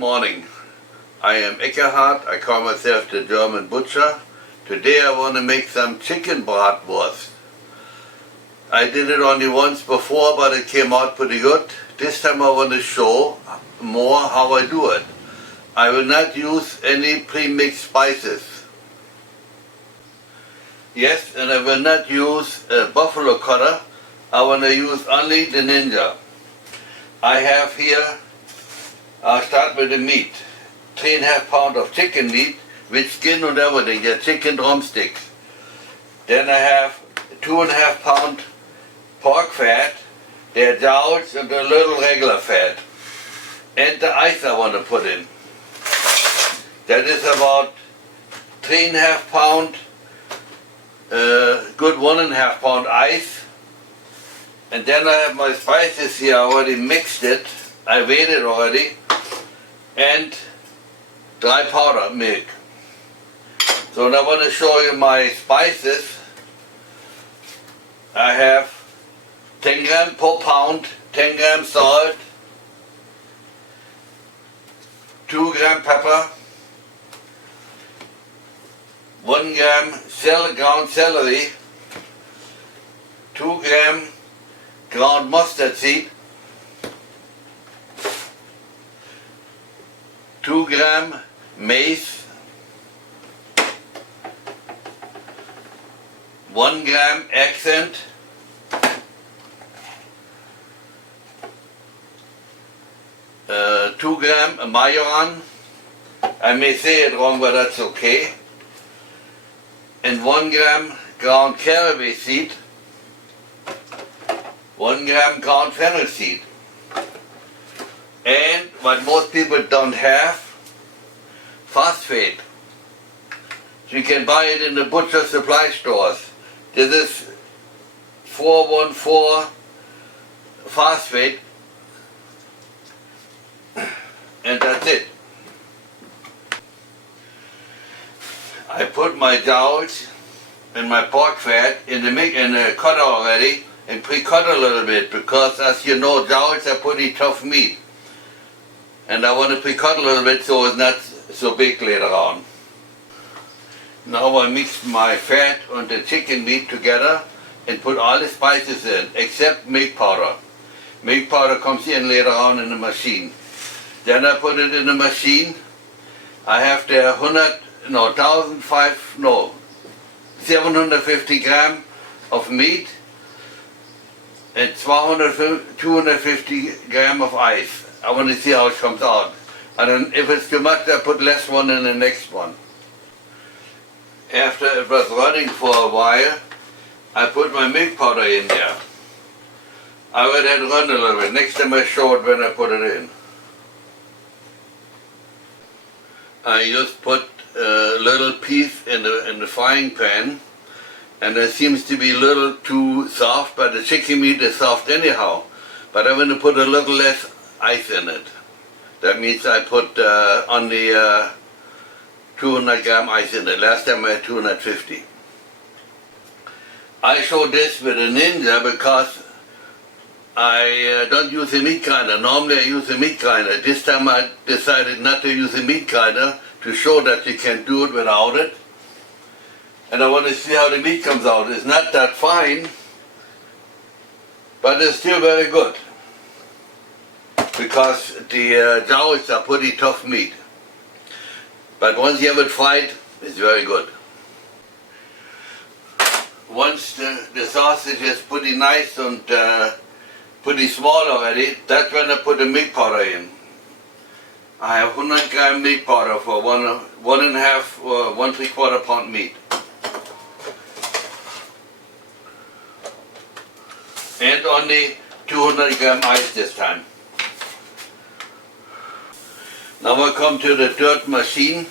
morning. I am Eckhard. I call myself the German butcher. Today I want to make some chicken bratwurst. I did it only once before, but it came out pretty good. This time I want to show more how I do it. I will not use any pre-mixed spices. Yes, and I will not use a buffalo cutter. I want to use only the Ninja. I have here, I'll start with the meat. 3.5 pounds of chicken meat with skin and everything, the chicken drumsticks. Then I have 2.5 pounds pork fat, the jowls and the little regular fat. And the ice I want to put in. That is about 3.5 pounds, good 1.5 pound ice. And then I have my spices here, I already mixed it, I weighed it already, and dry powder milk. So now I want to show you my spices. I have 10 grams per pound, 10 grams salt, 2 grams pepper, 1 gram ground celery, 2 grams ground mustard seed, 2 grams mace, 1 gram accent, 2 grams majoran. I may say it wrong, but that's okay. And 1 gram ground caraway seed, 1 gram ground fennel seed. And what most people don't have, phosphate. So you can buy it in the butcher supply stores. This is 414 phosphate, and that's it. I put my jowls and my pork fat in the cutter already and pre-cut a little bit, because as you know, jowls are pretty tough meat. And I want to pre-cut a little bit so it's not so big later on. Now I mix my fat and the chicken meat together and put all the spices in except milk powder. Milk powder comes in later on in the machine. Then I put it in the machine. I have the 750 grams of meat and 250 grams of ice. I want to see how it comes out. And then if it's too much, I put less one in the next one. After it was running for a while, I put my milk powder in there. I let it run a little bit. Next time I show it when I put it in. I just put a little piece in the frying pan, and it seems to be a little too soft, but the chicken meat is soft anyhow. But I want to put a little less ice in it. That means I put only 200 gram ice in it. Last time I had 250. I show this with a Ninja because I don't use a meat grinder. Normally I use a meat grinder. This time I decided not to use a meat grinder to show that you can do it without it. And I want to see how the meat comes out. It's not that fine, but it's still very good, because the jowls are pretty tough meat. But once you have it fried, it's very good. Once the sausage is pretty nice and pretty small already, that's when I put the milk powder in. I have 100 gram milk powder for 1.5 pound meat. And only 200 gram ice this time. Now I come to the dirt machine,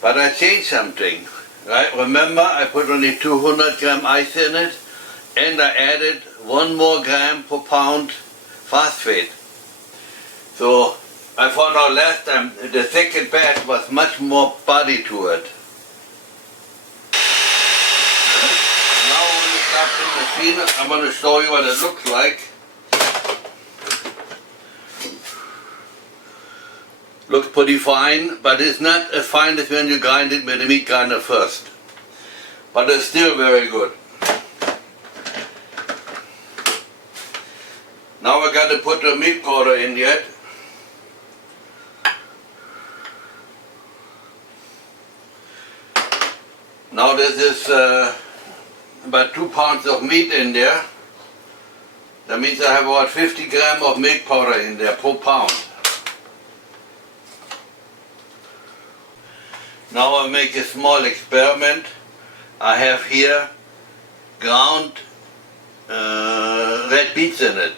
but I changed something. Right? Remember, I put only 200 gram ice in it, and I added 1 more gram per pound phosphate. So I found out last time the second batch was much more body to it. Now when you start the machine, I'm going to show you what it looks like. Looks pretty fine, but it's not as fine as when you grind it with the meat grinder first. But it's still very good. Now we got to put the meat powder in yet. Now this is about 2 pounds of meat in there. That means I have about 50 grams of milk powder in there per pound. Now I'll make a small experiment. I have here ground red beets in it.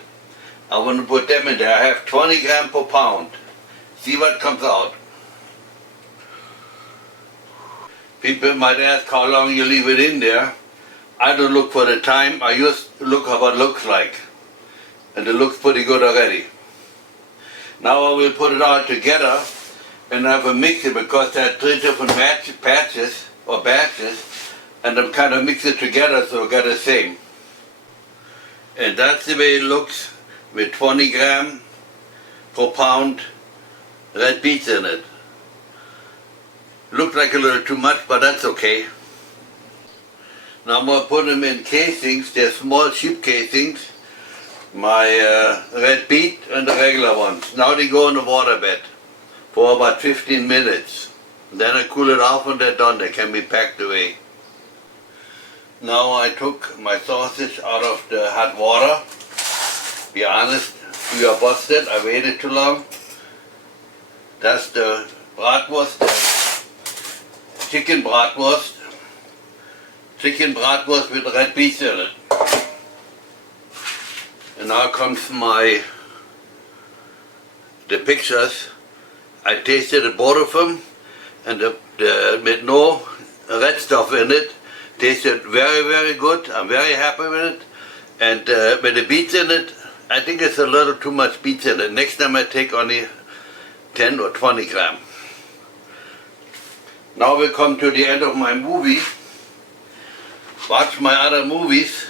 I want to put them in there. I have 20 grams per pound. See what comes out. People might ask how long you leave it in there. I don't look for the time. I just look at what it looks like. And it looks pretty good already. Now I will put it all together and I will mix it because there are 3 different batches, and I'm kind of mix it together so I get the same. And that's the way it looks with 20 grams per pound red beets in it. Looks like a little too much, but that's okay. Now I'm going to put them in casings. They're small sheep casings. My red beet and the regular ones. Now they go in the water bed for about 15 minutes. Then I cool it off and they're done. They can be packed away. Now I took my sausage out of the hot water. Be honest, we are busted. I waited too long. That's the Bratwurst, the chicken Bratwurst. Chicken Bratwurst with red beets in it. And now comes the pictures. I tasted both of them, and with no red stuff in it. Tasted very, very good. I'm very happy with it. And with the beets in it, I think it's a little too much beets in it. Next time I take only 10 or 20 grams. Now we come to the end of my movie. Watch my other movies.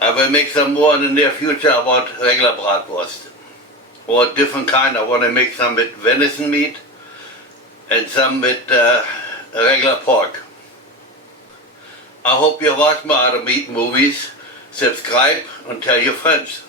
I will make some more in the near future about regular Bratwurst. Or different kind. I want to make some with venison meat and some with regular pork. I hope you watch my other meat movies. Subscribe and tell your friends.